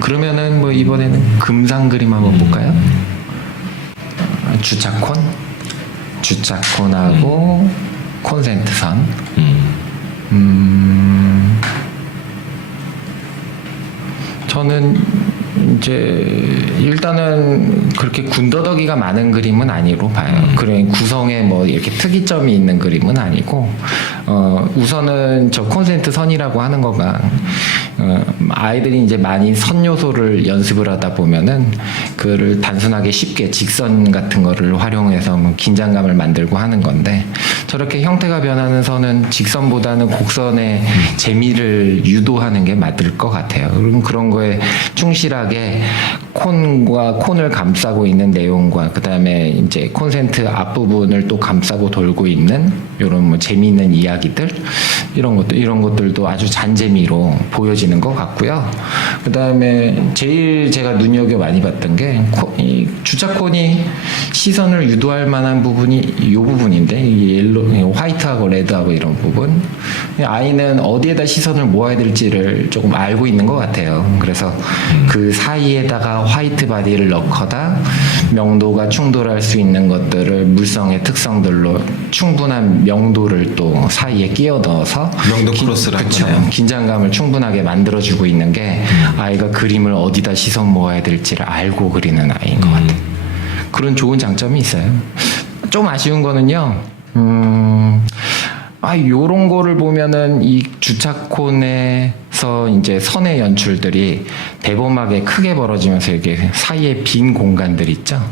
그러면은 뭐 이번에는 금상 그림 한번 볼까요? 주차콘? 주차콘하고 콘센트선. 저는 이제 일단은 그렇게 군더더기가 많은 그림은 아니로 봐요. 그래 구성에 뭐 이렇게 특이점이 있는 그림은 아니고 우선은 저 콘센트 선이라고 하는 거가 아이들이 이제 많이 선 요소를 연습을 하다 보면은 그를 단순하게 쉽게 직선 같은 거를 활용해서 뭐 긴장감을 만들고 하는 건데 저렇게 형태가 변하는 선은 직선보다는 곡선의 재미를 유도하는 게 맞을 것 같아요. 그럼 그런 거에 충실하게 콘을 감싸고 있는 내용과 그 다음에 이제 콘센트 앞부분을 또 감싸고 돌고 있는 이런 뭐 재미있는 이야기들 이런 것들도 아주 잔재미로 보여지는 것 같고요. 그 다음에 제일 제가 눈여겨 많이 봤던 게 이 주차콘이 시선을 유도할 만한 부분이 이 부분인데 이 화이트하고 레드하고 이런 부분 아이는 어디에다 시선을 모아야 될지를 조금 알고 있는 것 같아요. 그래서 그 사이에다가 화이트 바디를 넣거나 명도가 충돌할 수 있는 것들을 물성의 특성들로 충분한 명도를 또 사이에 끼워 넣어서 명도 크로스를 하잖아요. 긴장감을 충분하게 만들어주고 있는 게 아이가 그림을 어디다 시선 모아야 될지를 알고 그리는 아이인 것 같아요. 그런 좋은 장점이 있어요. 좀 아쉬운 거는요. 요런 거를 보면은 이 주차콘에서 이제 선의 연출들이 대범하게 크게 벌어지면서 이렇게 사이에 빈 공간들 있죠.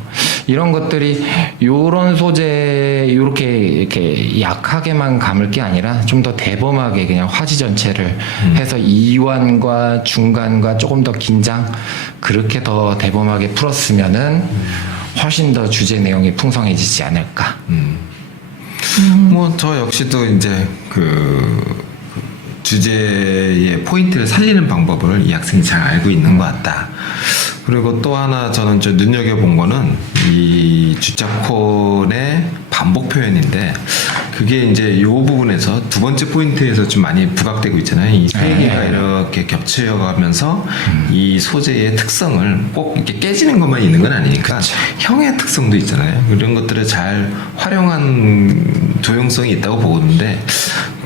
이런 것들이 요런 소재 이렇게 약하게만 감을 게 아니라 좀 더 대범하게 그냥 화지 전체를 해서 이완과 중간과 조금 더 긴장 그렇게 더 대범하게 풀었으면은 훨씬 더 주제 내용이 풍성해지지 않을까. 뭐 저 역시도 이제 그 주제의 포인트를 살리는 방법을 이 학생이 잘 알고 있는 것 같다. 그리고 또 하나 저는 좀 눈여겨본 거는 이 주차콘의 반복 표현인데 그게 이제 이 부분에서 두 번째 포인트에서 좀 많이 부각되고 있잖아요. 이 세 개가 이렇게 겹쳐가면서 이 소재의 특성을 꼭 이렇게 깨지는 것만 있는 건 아니니까 형의 특성도 있잖아요. 이런 것들을 잘 활용한 조형성이 있다고 보는데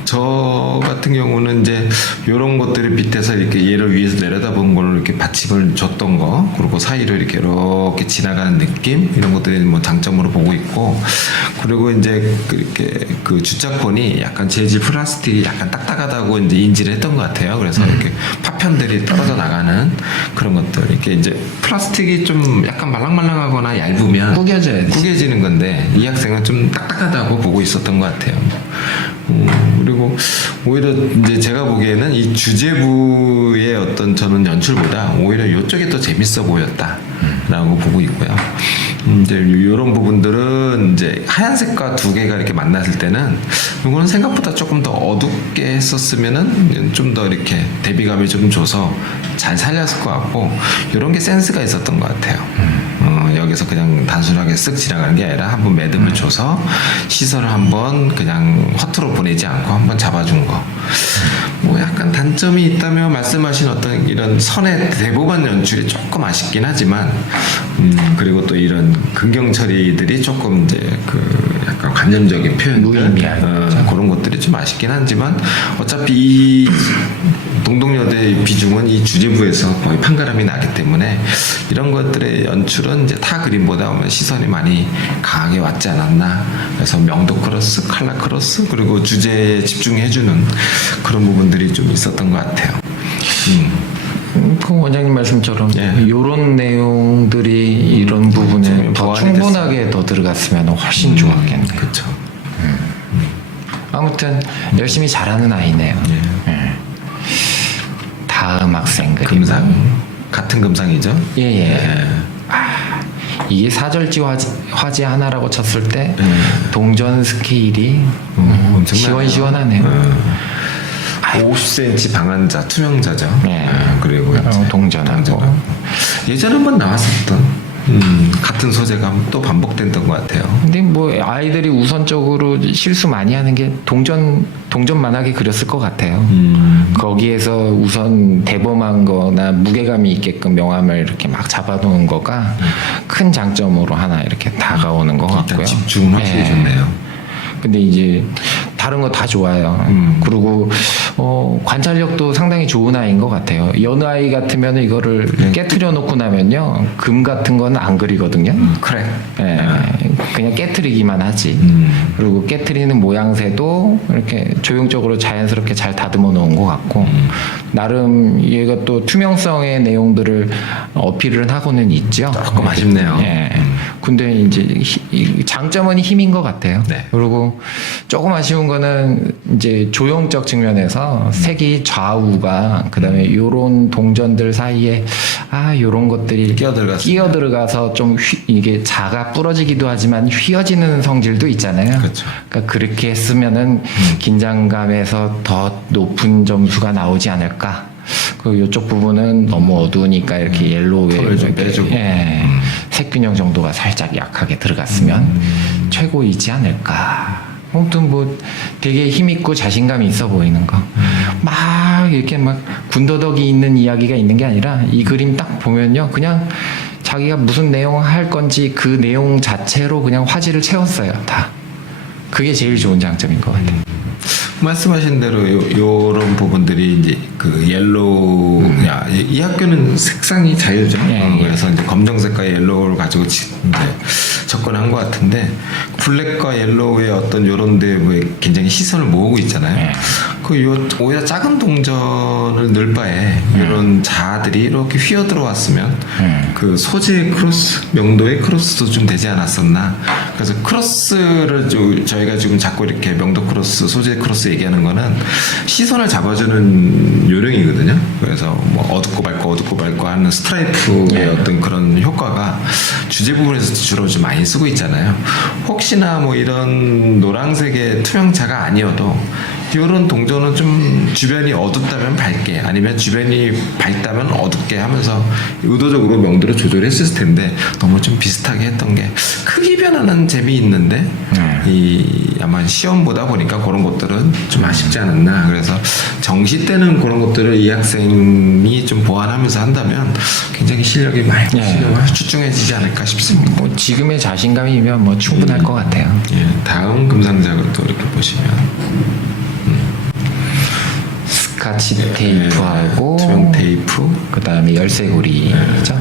저 같은 경우는 이제 이런 것들을 밑에서 이렇게 얘를 위에서 내려다본 걸로 이렇게 받침을 줬던 거, 그리고 사이를 이렇게 지나가는 느낌 이런 것들이 뭐 장점으로 보고 있고, 그리고 이제 그렇게 그 주차콘이 약간 재질 플라스틱이 약간 딱딱하다고 이제 인지를 했던 것 같아요. 그래서 이렇게 파편들이 떨어져 나가는 그런 것들, 이렇게 이제 플라스틱이 좀 약간 말랑말랑하거나 얇으면 구겨지는 건데 이 학생은 좀 딱딱하다고 보고 있었던 것 같아요. 그리고 오히려 이제 제가 보기에는 이 주제부의 어떤 저는 연출보다 오히려 이쪽이 더 재밌어 보였다라고 보고 있고요. 이제 이런 부분들은 이제 하얀색과 두 개가 이렇게 만났을 때는 이거는 생각보다 조금 더 어둡게 했었으면은 좀 더 이렇게 대비감이 좀 줘서 잘 살렸을 것 같고, 이런 게 센스가 있었던 것 같아요. 여기서 그냥 단순하게 쓱 지나가는 게 아니라 한번 매듭을 줘서 시선을 한번 그냥 허투루 보내지 않고 한번 잡아준 거. 뭐 약간 단점이 있다면 말씀하신 어떤 이런 선의 대보만 연출이 조금 아쉽긴 하지만, 그리고 또 이런 근경 처리들이 조금 이제 그 약간 관념적인 표현들, 그런 것들이 좀 아쉽긴 하지만 어차피 이 동덕여대의 비중은 이 주제부에서 거의 판가름이 나기 때문에 이런 것들의 연출은 이제 타 그림보다 시선이 많이 강하게 왔지 않았나. 그래서 명도 크로스, 칼라 크로스, 그리고 주제에 집중해주는 그런 부분들이 좀 있었던 것 같아요. 그 원장님 말씀처럼 이런 내용들이 이런 부분에 더 충분하게 더 들어갔으면 훨씬 좋았겠네요. 그렇죠. 아무튼 열심히 잘하는 아이네요. 다음 학생 그림. 금상. 같은 금상이죠? 이게 사절지 화지 하나라고 쳤을 때 동전 스케일이 시원시원하네요. 50cm 방한자, 투명자죠. 그리고 동전하고 예전에 한번 나왔었던 같은 소재가 또 반복됐던 것 같아요. 근데 뭐 아이들이 우선적으로 실수 많이 하는 게 동전만하게 그렸을 것 같아요. 거기에서 우선 대범한 거나 무게감이 있게끔 명암을 이렇게 막 잡아놓은 거가 큰 장점으로 하나 이렇게 다가오는 것 일단 같고요. 집중은 확실히 예. 좋네요. 근데 이제 다른 거 다 좋아요. 그리고 관찰력도 상당히 좋은 아이인 것 같아요. 여느 아이 같으면 이거를 깨트려 놓고 나면요 금 같은 건 안 그리거든요. 그래. 예, 그냥 깨트리기만 하지. 그리고 깨트리는 모양새도 이렇게 조형적으로 자연스럽게 잘 다듬어 놓은 것 같고 나름 얘가 또 투명성의 내용들을 어필을 하고는 있죠. 조금 아쉽네요. 예. 근데 이제 장점은 힘인 것 같아요. 네. 그리고 조금 아쉬운 거는 이제 조형적 측면에서 색이 좌우가 그다음에 요런 동전들 사이에 요런 것들이 끼어들어가서 좀 이게 자가 부러지기도 하지만 휘어지는 성질도 있잖아요. 그렇죠. 그러니까 그렇게 했으면은 긴장감에서 더 높은 점수가 나오지 않을까. 그 요쪽 부분은 너무 어두우니까 이렇게 옐로우에 톤을 좀 빼주고. 색균형 정도가 살짝 약하게 들어갔으면 최고이지 않을까. 아무튼 뭐 되게 힘있고 자신감이 있어 보이는 거. 막 이렇게 막 군더더기 있는 이야기가 있는 게 아니라 이 그림 딱 보면요. 그냥 자기가 무슨 내용 할 건지 그 내용 자체로 그냥 화질을 채웠어요. 다. 그게 제일 좋은 장점인 것 같아요. 말씀하신 대로 요런 부분들이 이제 그 옐로우 이 학교는 색상이 자유죠. 그래서 이제 검정색과 옐로우를 가지고 이제 접근한 것 같은데 블랙과 옐로우의 어떤 요런데 굉장히 시선을 모으고 있잖아요. 오히려 작은 동전을 넣을 바에 이런 자아들이 이렇게 휘어 들어왔으면 그 소재 크로스 명도의 크로스도 좀 되지 않았었나. 그래서 크로스를 저희가 지금 자꾸 이렇게 명도 크로스, 소재 크로스 얘기하는 거는 시선을 잡아주는 요령이거든요. 그래서 뭐 어둡고 밝고 하는 스트라이프의 어떤 그런 효과가 주제 부분에서 주로 좀 많이 쓰고 있잖아요. 혹시나 뭐 이런 노란색의 투명자가 아니어도 이런 동전은 좀 주변이 어둡다면 밝게 아니면 주변이 밝다면 어둡게 하면서 의도적으로 명도를 조절했을 텐데 너무 좀 비슷하게 했던 게 크기 변화는 재미있는데 아마 시험 보다 보니까 그런 것들은 좀 아쉽지 않았나. 그래서 정시 때는 그런 것들을 이 학생이 좀 보완하면서 한다면 굉장히 실력이 많이 출중해지지 않을까 싶습니다. 뭐 지금의 자신감이면 뭐 충분할 것 같아요. 예, 다음 금상작을 또 이렇게 보시면 스카치 테이프하고 투명 테이프 그 다음에 열쇠고리죠.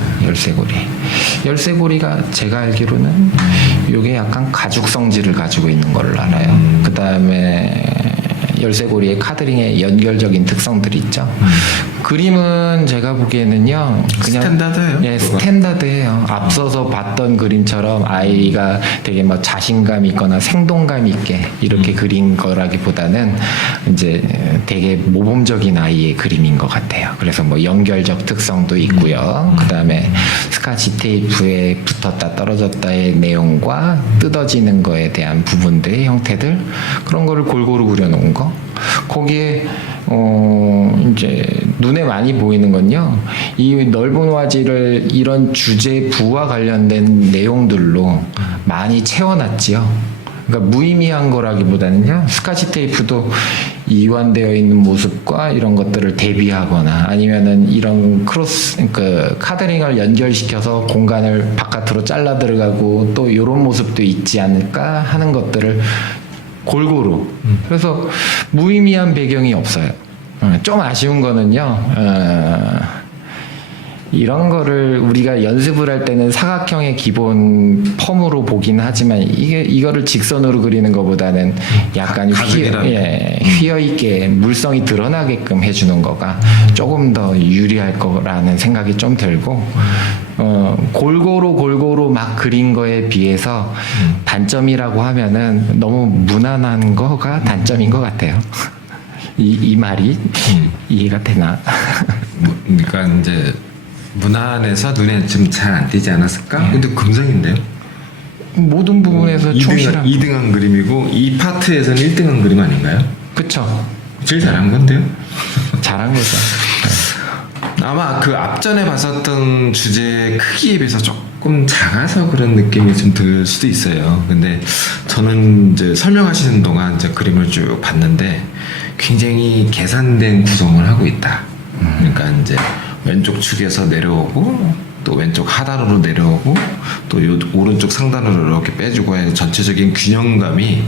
열쇠고리가 제가 알기로는 이게 약간 가죽 성질을 가지고 있는 걸로 알아요. 그 다음에 열쇠고리의 카드링의 연결적인 특성들이 있죠. 그림은 제가 보기에는요 그냥 스탠다드예요. 예, 스탠다드예요. 앞서서 봤던 그림처럼 아이가 되게 막 자신감 있거나 생동감 있게 이렇게 그린 거라기보다는 이제 되게 모범적인 아이의 그림인 것 같아요. 그래서 뭐 연결적 특성도 있고요. 그 다음에 스카치 테이프에 붙었다 떨어졌다의 내용과 뜯어지는 거에 대한 부분들의 형태들 그런 거를 골고루 그려놓은 거. 거기에 이제 눈에 많이 보이는 건요. 이 넓은 화질을 이런 주제 부와 관련된 내용들로 많이 채워놨지요. 그러니까 무의미한 거라기보다는요. 스카치 테이프도 이완되어 있는 모습과 이런 것들을 대비하거나 아니면은 이런 그 카드링을 연결시켜서 공간을 바깥으로 잘라 들어가고 또 이런 모습도 있지 않을까 하는 것들을 골고루. 그래서 무의미한 배경이 없어요. 좀 아쉬운 거는요. 이런 거를 우리가 연습을 할 때는 사각형의 기본 펌으로 보긴 하지만 이거를 직선으로 그리는 것보다는 약간 휘어있게 물성이 드러나게끔 해주는 거가 조금 더 유리할 거라는 생각이 좀 들고 골고루 막 그린 거에 비해서 단점이라고 하면은 너무 무난한 거가 단점인 것 같아요. 이 말이 이해가 되나? 그러니까 이제 무난해서 눈에 좀 잘 안 띄지 않았을까? 근데 금상인데요. 모든 부분에서 충실한 2등한 그림이고 이 파트에서는 1등한 그림 아닌가요? 그쵸. 제일 잘한 건데요. 잘한 거죠. 아마 그 앞전에 봤었던 주제의 크기에 비해서 조금 조금 작아서 그런 느낌이 좀 들 수도 있어요. 근데 저는 이제 설명하시는 동안 이제 그림을 쭉 봤는데 굉장히 계산된 구성을 하고 있다. 그러니까 이제 왼쪽 축에서 내려오고 또 왼쪽 하단으로 내려오고 또 오른쪽 상단으로 이렇게 빼주고 해서 전체적인 균형감이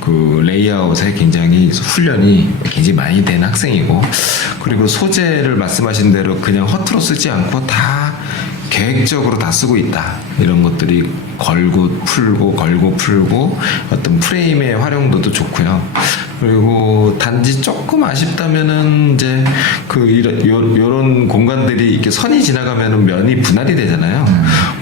그 레이아웃에 굉장히 훈련이 굉장히 많이 된 학생이고, 그리고 소재를 말씀하신 대로 그냥 허투루 쓰지 않고 다 계획적으로 다 쓰고 있다. 이런 것들이 걸고 풀고 어떤 프레임의 활용도도 좋고요. 그리고 단지 조금 아쉽다면은 이제 요런 공간들이 이렇게 선이 지나가면은 면이 분할이 되잖아요.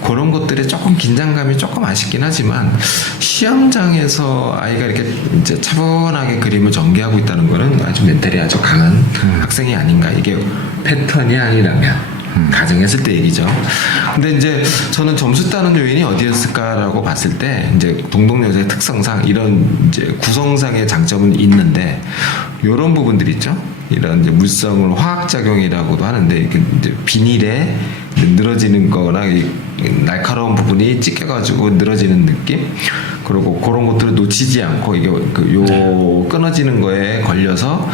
그런 것들에 조금 긴장감이 조금 아쉽긴 하지만 시험장에서 아이가 이렇게 이제 차분하게 그림을 전개하고 있다는 거는 아주 멘탈이 아주 강한 학생이 아닌가. 이게 패턴이 아니라면. 가정했을 때 얘기죠. 근데 이제 저는 점수 따는 요인이 어디였을까라고 봤을 때 이제 동독여자의 특성상 이런 이제 구성상의 장점은 있는데 이런 부분들 있죠. 이런 이제 물성을 화학작용이라고도 하는데 이제 비닐에 늘어지는 거나 이 날카로운 부분이 찢겨가지고 늘어지는 느낌. 그리고 그런 것들을 놓치지 않고 이게 끊어지는 거에 걸려서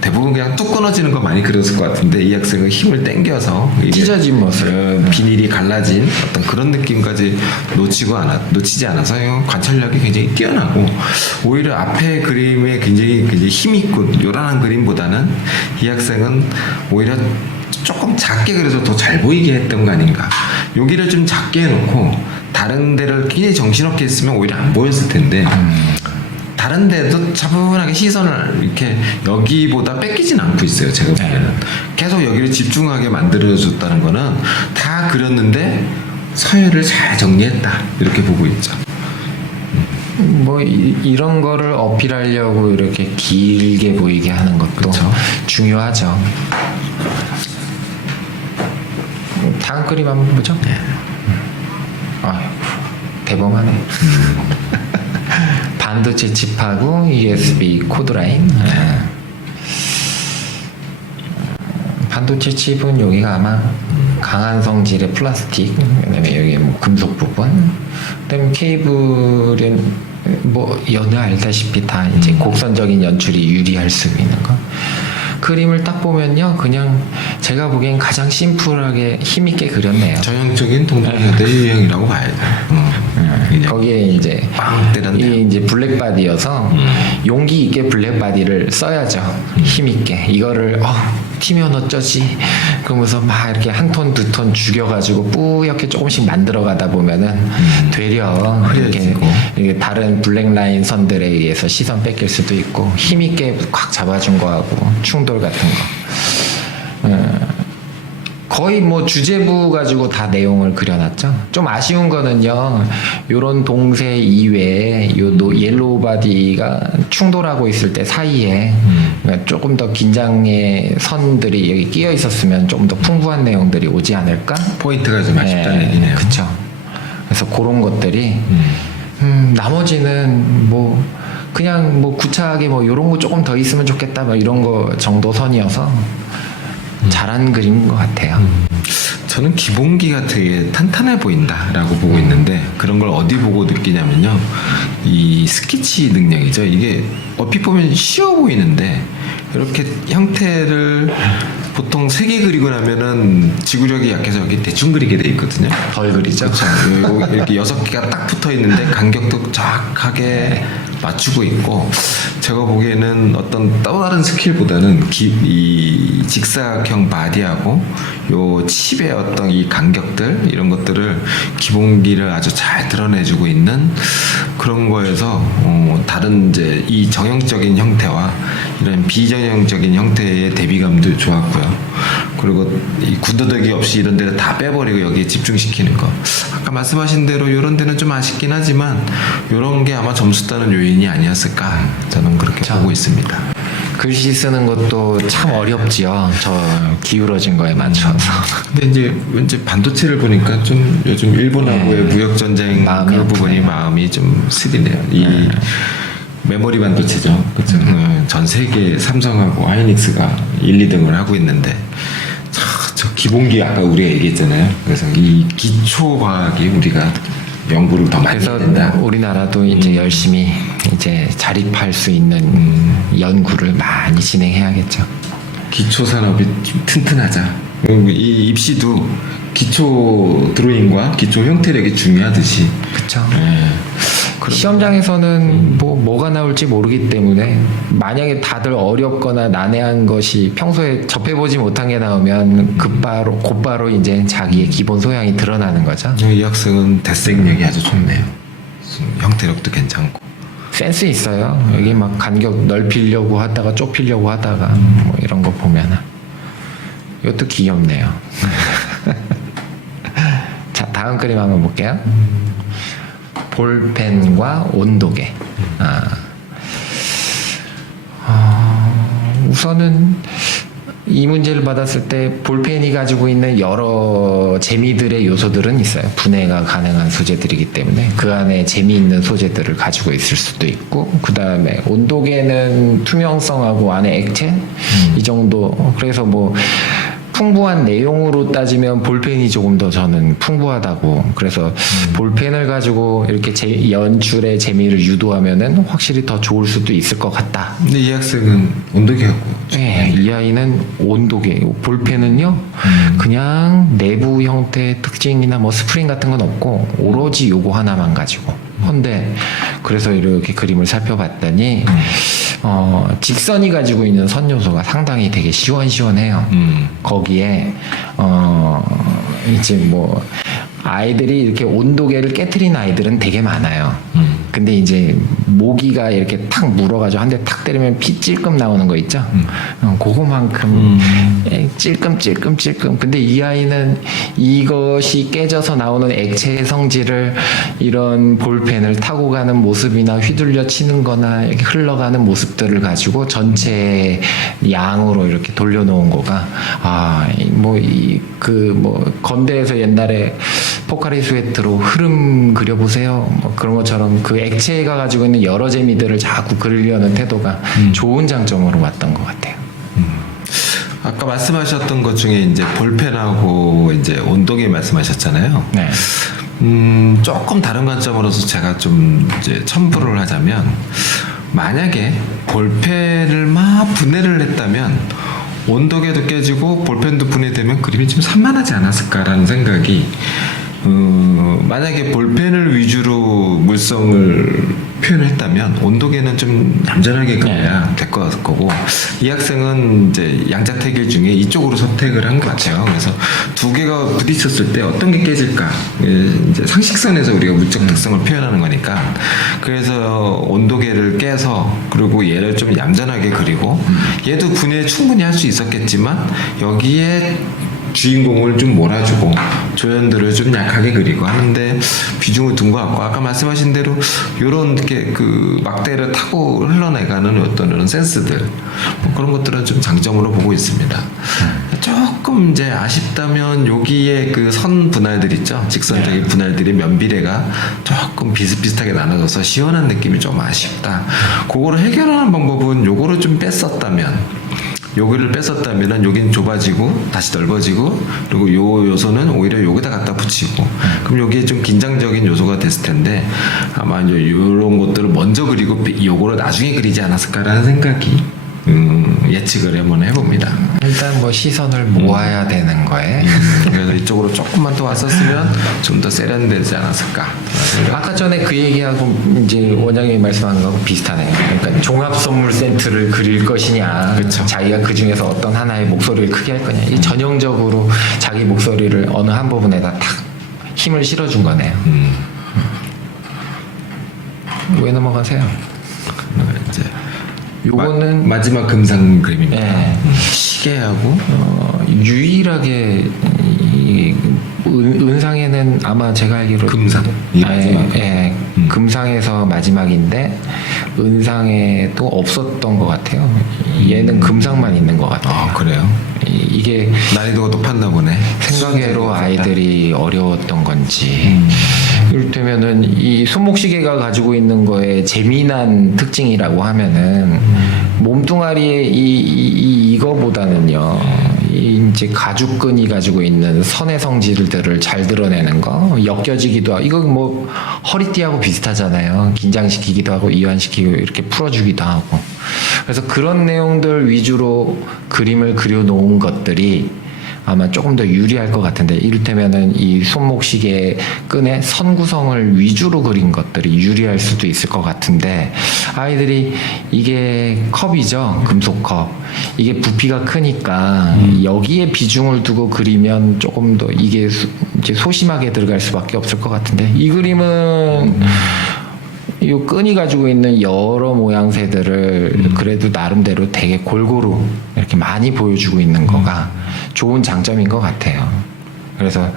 대부분 그냥 뚝 끊어지는 거 많이 그렸을 것 같은데 이 학생은 힘을 땡겨서 찢어진 모습, 비닐이 갈라진 어떤 그런 느낌까지 놓치지 않아서 관찰력이 굉장히 뛰어나고 오히려 앞에 그림에 굉장히 힘 있고 요란한 그림보다는 이 학생은 오히려 조금 작게 그려서 더 잘 보이게 했던 거 아닌가. 여기를 좀 작게 해놓고 다른 데를 굉장히 정신없게 했으면 오히려 안 보였을 텐데 다른 데도 차분하게 시선을 이렇게 여기보다 뺏기진 않고 있어요. 제가 보기에는 계속 여기를 집중하게 만들어줬다는 거는 다 그렸는데 서열을 잘 정리했다 이렇게 보고 있죠. 뭐 이런 거를 어필하려고 이렇게 길게 보이게 하는 것도 그쵸. 중요하죠. 다음 그림 한번 보죠. 네. 대범하네. 반도체 칩하고 USB 코드라인. 반도체 칩은 여기가 아마 강한 성질의 플라스틱, 그다음에 여기 뭐 금속 부분, 그다음에 케이블은 뭐 연을 알다시피 다 이제 곡선적인 연출이 유리할 수 있는 거. 그림을 딱 보면요, 그냥 제가 보기엔 가장 심플하게 힘있게 그렸네요. 전형적인 동독여대 유형이라고 봐야 돼요. 거기에 이제 빵 때렸네요. 이게 이제 블랙바디여서 용기 있게 블랙바디를 써야죠. 힘 있게 이거를 튀면 어쩌지? 그러면서 막 이렇게 한 톤 두 톤 죽여가지고 뿌옇게 조금씩 만들어가다 보면은 되려 이게 다른 블랙라인 선들에 의해서 시선 뺏길 수도 있고 힘 있게 꽉 잡아준 거하고 충돌 같은 거. 거의 뭐 주제부 가지고 다 내용을 그려놨죠. 좀 아쉬운 거는요, 요런 동세 이외에 옐로우 바디가 충돌하고 있을 때 사이에 그러니까 조금 더 긴장의 선들이 여기 끼어 있었으면 좀 더 풍부한 내용들이 오지 않을까? 포인트가 좀 아쉽다는 얘기네요. 그렇죠. 그래서 그런 것들이 나머지는 뭐 그냥 뭐 구차하게 뭐 요런 거 조금 더 있으면 좋겠다 뭐 이런 거 정도 선이어서 잘한 그림인 것 같아요. 저는 기본기가 되게 탄탄해 보인다라고 보고 있는데 그런 걸 어디 보고 느끼냐면요, 이 스케치 능력이죠. 이게 얼핏 보면 쉬워 보이는데 이렇게 형태를 보통 3개 그리고 나면은 지구력이 약해서 여기 대충 그리게 돼 있거든요. 덜 그리죠. 그렇죠. 이렇게 6개가 딱 붙어 있는데 간격도 정확하게 맞추고 있고, 제가 보기에는 어떤 또 다른 스킬보다는 이 직사각형 바디하고 요 칩의 어떤 이 간격들 이런 것들을 기본기를 아주 잘 드러내주고 있는 그런 거에서 다른 이제 이 정형적인 형태와 이런 비정형적인 형태의 대비감도 좋았고요. 그리고 이 군더더기 없이 이런 데를 다 빼버리고 여기에 집중시키는 거. 아까 말씀하신 대로 이런 데는 좀 아쉽긴 하지만 이런 게 아마 점수 따는 요인이 아니었을까 저는 그렇게 보고 있습니다. 글씨 쓰는 것도 참 어렵지요. 저 기울어진 거에 맞춰서. 근데 이제 왠지 반도체를 보니까 좀 요즘 일본하고의 무역 전쟁 그 부분이 마음이 좀 쓰리네요. 이 메모리 반도체죠. 그렇죠. 전 세계 삼성하고 하이닉스가 1, 2등을 하고 있는데 저 기본기 아까 우리가 얘기했잖아요. 그래서 이 기초 과학이 우리가 연구를 더 많이 그래서 해야 된다. 우리나라도 이제 열심히 이제 자립할 수 있는 연구를 많이 진행해야겠죠. 기초 산업이 좀 튼튼하자. 그리고 이 입시도 기초 드로잉과 기초 형태력이 중요하듯이. 그렇죠. 네. 시험장에서는 뭐가 나올지 모르기 때문에 만약에 다들 어렵거나 난해한 것이 평소에 접해보지 못한 게 나오면 곧바로 이제 자기의 기본 소양이 드러나는 거죠. 이 학생은 대생력이 아주 좋네요. 형태력도 괜찮고. 센스 있어요. 여기 막 간격 넓히려고 하다가 좁히려고 하다가 뭐 이런 거 보면은 이것도 귀엽네요. 자, 다음 그림 한번 볼게요. 볼펜과 온도계. 우선은 이 문제를 받았을 때 볼펜이 가지고 있는 여러 재미들의 요소들은 있어요. 분해가 가능한 소재들이기 때문에 그 안에 재미있는 소재들을 가지고 있을 수도 있고, 그 다음에 온도계는 투명성하고 안에 액체 이 정도. 그래서 뭐 풍부한 내용으로 따지면 볼펜이 조금 더 저는 풍부하다고. 그래서 볼펜을 가지고 이렇게 연출의 재미를 유도하면은 확실히 더 좋을 수도 있을 것 같다. 근데 이 학생은 온도계하고. 네, 이 아이는 온도계. 볼펜은요, 그냥 내부 형태의 특징이나 뭐 스프링 같은 건 없고 오로지 요거 하나만 가지고. 근데 그래서 이렇게 그림을 살펴봤더니 직선이 가지고 있는 선 요소가 상당히 되게 시원시원해요. 거기에 이제 뭐 아이들이 이렇게 온도계를 깨트린 아이들은 되게 많아요. 근데 이제 모기가 이렇게 탁 물어가지고 한 대 탁 때리면 피 찔끔 나오는 거 있죠. 그거만큼 찔끔. 근데 이 아이는 이것이 깨져서 나오는 액체의 성질을 이런 볼펜을 타고 가는 모습이나 휘둘려 치는 거나 이렇게 흘러가는 모습들을 가지고 전체 양으로 이렇게 돌려놓은 거가, 건대에서 옛날에 포카리 스웨트로 흐름 그려보세요. 뭐 그런 것처럼 그 액체가 가지고 있는 여러 재미들을 자꾸 그리려는 태도가 좋은 장점으로 왔던 것 같아요. 아까 말씀하셨던 것 중에 이제 볼펜하고 이제 온도계 말씀하셨잖아요. 네. 조금 다른 관점으로서 제가 좀 이제 첨부를 하자면, 만약에 볼펜을 막 분해를 했다면 온도계도 깨지고 볼펜도 분해되면 그림이 좀 산만하지 않았을까라는 생각이, 만약에 볼펜을 위주로 물성을 표현했다면 온도계는 좀 얌전하게 그려야 될 것 거고, 이 학생은 이제 양자택일 중에 이쪽으로 선택을 한 것 같아요. 그래서 두 개가 부딪혔을 때 어떤 게 깨질까, 이제 상식선에서 우리가 물적 특성을 표현하는 거니까, 그래서 온도계를 깨서 그리고 얘를 좀 얌전하게 그리고, 얘도 분해 충분히 할 수 있었겠지만 여기에 주인공을 좀 몰아주고 조연들을 좀 약하게 그리고 하는데 비중을 둔 것 같고, 아까 말씀하신 대로 요런 게 그 막대를 타고 흘러내가는 어떤 이런 센스들, 뭐 그런 것들은 좀 장점으로 보고 있습니다. 조금 이제 아쉽다면 여기에 그 선 분할들 있죠, 직선적인 분할들이 면비례가 조금 비슷비슷하게 나눠져서 시원한 느낌이 좀 아쉽다. 그거를 해결하는 방법은 요거를 좀 뺐었다면, 여기를 뺐었다면은 여기는 좁아지고 다시 넓어지고, 그리고 요 요소는 오히려 여기다 갖다 붙이고, 그럼 여기에 좀 긴장적인 요소가 됐을 텐데, 아마 이제 요런 것들을 먼저 그리고 요거를 나중에 그리지 않았을까라는 생각이 예측을 한번 해봅니다. 일단 뭐 시선을 모아야 되는 거에 그래서 이쪽으로 조금만 더 왔었으면 좀 더 세련되지 않았을까. 아까 전에 그 얘기하고 이제 원장님이 말씀하는 거하고 비슷하네요. 그러니까 종합 선물 세트를 그릴 것이냐, 그쵸. 자기가 그 중에서 어떤 하나의 목소리를 크게 할 거냐, 이 전형적으로 자기 목소리를 어느 한 부분에다 탁 힘을 실어준 거네요. 왜 넘어가세요? 이제 요거는 마지막 금상 그림입니다. 예. 시계하고 유일하게 이 은상에는 아마 제가 알기로 금상. 금상에서 마지막인데 은상에도 없었던 것 같아요. 얘는 금상만 있는 것 같아요. 아, 그래요? 이게 난이도가 높았나 보네. 생각외로 아이들이 어려웠던 건지, 이를테면은 이 손목시계가 가지고 있는 거에 재미난 특징이라고 하면은 몸뚱아리의 이거보다는요, 이제 가죽끈이 가지고 있는 선의 성질들을 잘 드러내는 거, 엮여지기도 하고, 이거 뭐 허리띠하고 비슷하잖아요. 긴장시키기도 하고 이완시키고 이렇게 풀어주기도 하고. 그래서 그런 내용들 위주로 그림을 그려놓은 것들이 아마 조금 더 유리할 것 같은데, 이를테면은 이 손목시계 끈의 선 구성을 위주로 그린 것들이 유리할 수도 있을 것 같은데, 아이들이 이게 컵이죠, 금속컵. 이게 부피가 크니까 여기에 비중을 두고 그리면 조금 더 이게 이제 소심하게 들어갈 수밖에 없을 것 같은데, 이 그림은 이 끈이 가지고 있는 여러 모양새들을 그래도 나름대로 되게 골고루 이렇게 많이 보여주고 있는 거가 좋은 장점인 것 같아요. 그래서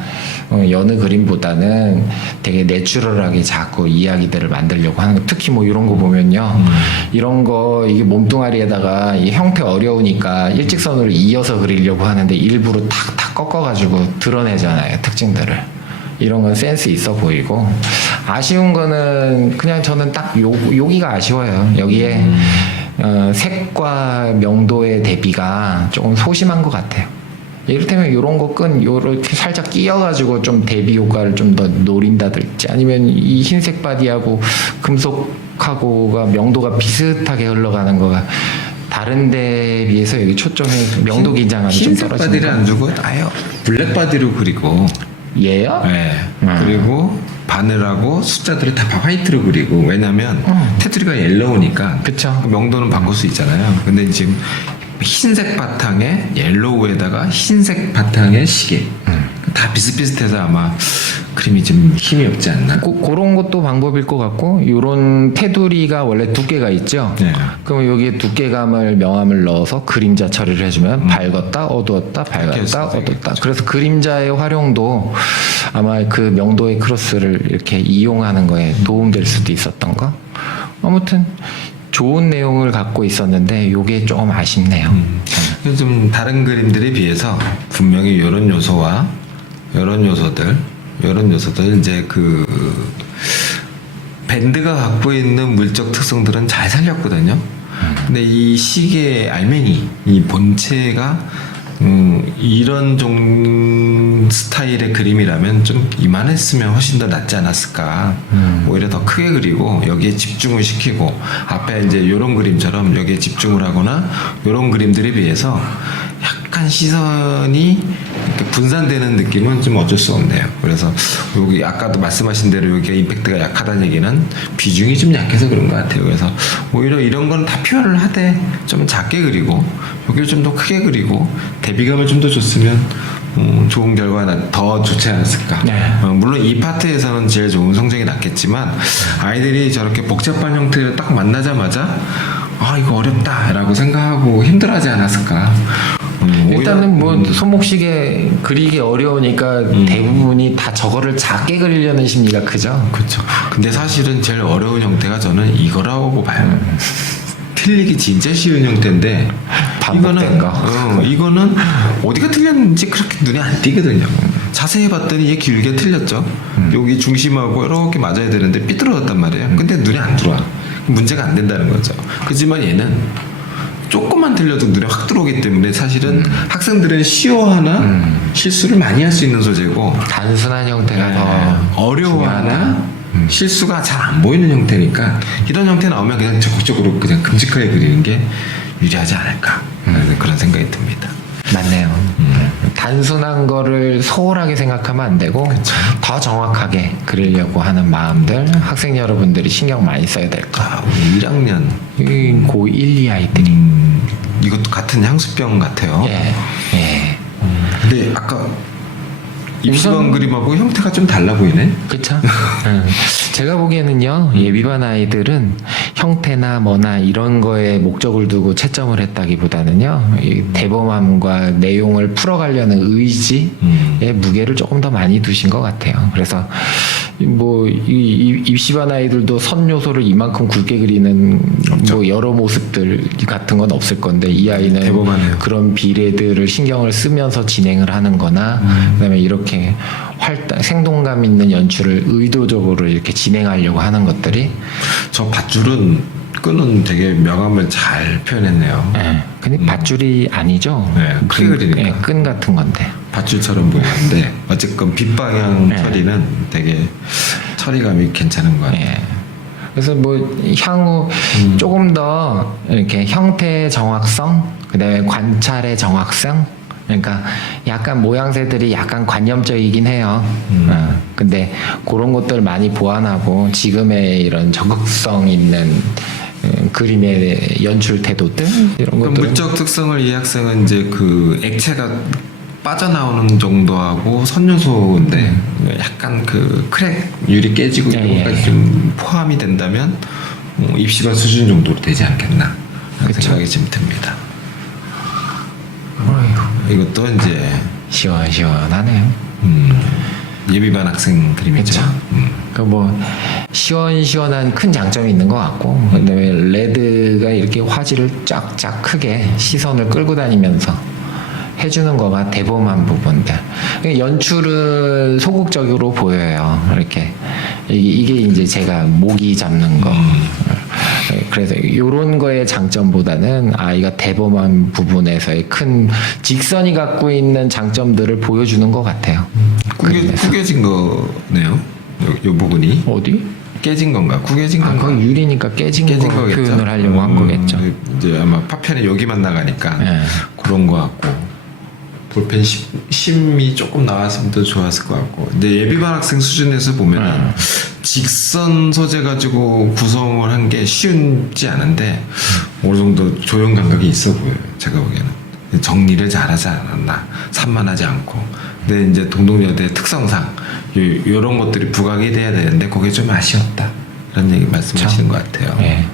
여느 그림보다는 되게 내추럴하게 자꾸 이야기들을 만들려고 하는 거. 특히 뭐 이런 거 보면요, 이런 거 이게 몸뚱아리에다가 이 형태 어려우니까 일직선으로 이어서 그리려고 하는데 일부러 탁탁 꺾어가지고 드러내잖아요, 특징들을. 이런 건 센스 있어 보이고, 아쉬운 거는 그냥 저는 딱 여기가 아쉬워요. 여기에 색과 명도의 대비가 조금 소심한 것 같아요. 이를테면 이런 거 끈 요렇게 살짝 끼어가지고 좀 대비 효과를 좀 더 노린다든지, 아니면 이 흰색 바디하고 금속하고가 명도가 비슷하게 흘러가는 거가 다른 데에 비해서 여기 초점의 명도 긴장감이 좀 흰색 떨어지는 바디를 안 주고 아예 블랙 바디로 그리고, 얘요? 네. 그리고 바늘하고 숫자들을 다 화이트로 그리고, 왜냐면 테두리가 옐로우니까 그쵸. 명도는 바꿀 수 있잖아요. 근데 지금 흰색 바탕에 옐로우에다가 흰색 바탕에 시계 다 비슷비슷해서 아마 그림이 좀 힘이 없지 않나. 그런 것도 방법일 것 같고, 요런 테두리가 원래 두께가 있죠. 네. 그럼 여기에 두께감을 명암을 넣어서 그림자 처리를 해주면 밝았다 어두웠다 밝았다 어두웠다. 그래서 그림자의 활용도 아마 그 명도의 크로스를 이렇게 이용하는 거에 도움될 수도 있었던 거. 아무튼 좋은 내용을 갖고 있었는데 요게 조금 아쉽네요. 좀 다른 그림들에 비해서 분명히 이런 요소와 이런 요소들 이제 그 밴드가 갖고 있는 물적 특성들은 잘 살렸거든요. 근데 이 시계 알맹이, 이 본체가 이런 스타일의 그림이라면 좀 이만했으면 훨씬 더 낫지 않았을까. 오히려 더 크게 그리고 여기에 집중을 시키고, 앞에 이제 이런 그림처럼 여기에 집중을 하거나, 이런 그림들에 비해서 약간 시선이 이렇게 분산되는 느낌은 좀 어쩔 수 없네요. 그래서 여기 아까도 말씀하신 대로 여기가 임팩트가 약하다는 얘기는 비중이 좀 약해서 그런 것 같아요. 그래서 오히려 이런 건 다 표현을 하되 좀 작게 그리고 여기를 좀 더 크게 그리고 대비감을 좀 더 줬으면 좋은 결과가 더 좋지 않았을까. 네. 물론 이 파트에서는 제일 좋은 성적이 났겠지만, 아이들이 저렇게 복잡한 형태를 딱 만나자마자 아 이거 어렵다라고 생각하고 힘들어하지 않았을까. 일단은 뭐 손목시계 그리기 어려우니까 대부분이 다 저거를 작게 그리려는 심리가 크죠. 그렇죠. 근데 사실은 제일 어려운 형태가 저는 이거라고 봐요. 틀리기 진짜 쉬운 형태인데, 반복된 거. 이거는 어디가 틀렸는지 그렇게 눈에 안 띄거든요. 자세히 봤더니 얘 길게 틀렸죠. 여기 중심하고 이렇게 맞아야 되는데 삐뚤어졌단 말이에요. 근데 눈에 안 들어와. 문제가 안 된다는 거죠. 그렇지만 얘는 조금만 틀려도 눈에 확 들어오기 때문에 사실은 학생들은 쉬워하나 실수를 많이 할 수 있는 소재고, 단순한 형태가 더 어려워하나 실수가 잘 안 보이는 형태니까, 이런 형태 나오면 그냥 적극적으로 그냥 끔찍하게 그리는 게 유리하지 않을까. 그런 생각이 듭니다. 맞네요. 단순한 거를 소홀하게 생각하면 안 되고, 더 정확하게 그리려고 하는 마음들, 학생 여러분들이 신경 많이 써야 될 거. 우리 1학년 고 1, 2 아이들이. 이것도 같은 향수병 같아요. 예. 근데 아까 입시반 그림하고 형태가 좀 달라 보이네. 그쵸? 제가 보기에는요, 예비반 아이들은 형태나 뭐나 이런 거에 목적을 두고 채점을 했다기보다는요, 이 대범함과 내용을 풀어가려는 의지에 무게를 조금 더 많이 두신 것 같아요. 그래서 뭐 이 입시반 아이들도 선 요소를 이만큼 굵게 그리는 뭐 여러 모습들 같은 건 없을 건데, 이 아이는 대범하네요. 그런 비례들을 신경을 쓰면서 진행을 하는 거나, 그다음에 이렇게 생동감 있는 연출을 의도적으로 이렇게 진행하려고 하는 것들이, 저 밧줄은 끈은 되게 명암을 잘 표현했네요. 예. 근데 밧줄이 아니죠. 네, 크게 그리니까. 예, 끈 같은 건데. 밧줄처럼 보이는데 어쨌건 빛방향 네. 처리는 되게 처리감이 괜찮은 것 같아요. 예. 그래서 뭐 향후 조금 더 이렇게 형태의 정확성, 그다음에 관찰의 정확성, 그러니까 약간 모양새들이 약간 관념적이긴 해요. 근데 그런 것들 많이 보완하고 지금의 이런 적극성 있는 그림의 연출 태도들 이런 그 것들 물적 특성을 이 학생은 이제 그 액체가 빠져나오는 정도하고 선요소인데 약간 그 크랙 유리 깨지고 예, 이런 것까지 예. 좀 포함이 된다면 입시반 수준 정도로 되지 않겠나 하는 그쵸. 생각이 좀 듭니다. 어휴, 이것도 이제 시원시원하네요. 예비반 학생 그림이죠. 그쵸. 그 뭐 시원시원한 큰 장점이 있는 것 같고 그다음에 레드가 이렇게 화질을 쫙쫙 크게 시선을 끌고 다니면서 해주는 거가 대범한 부분들. 연출은 소극적으로 보여요. 이렇게 이게 이제 제가 모기 잡는 거. 그래서 이런 거의 장점보다는 아이가 대범한 부분에서의 큰 직선이 갖고 있는 장점들을 보여주는 것 같아요. 그림에서. 구겨진 거네요. 요 부분이 어디? 깨진 건가? 구겨진 아, 건가? 그건 유리니까 깨진 거 거겠죠. 표현을 하려고 한 거겠죠. 이제 아마 파편이 여기만 나가니까 네. 그런 거 같고 볼펜 심이 조금 나왔으면 더 좋았을 것 같고. 근데 예비반 학생 수준에서 보면은 직선 소재 가지고 구성을 한 게 쉽지 않은데 어느 정도 조형 감각이 있어 보여요. 제가 보기에는 정리를 잘하지 않았나, 산만하지 않고. 근데 이제 동덕여대 특성상 이런 것들이 부각이 돼야 되는데 그게 좀 아쉬웠다. 이런 얘기 말씀하시는 것 같아요. 예.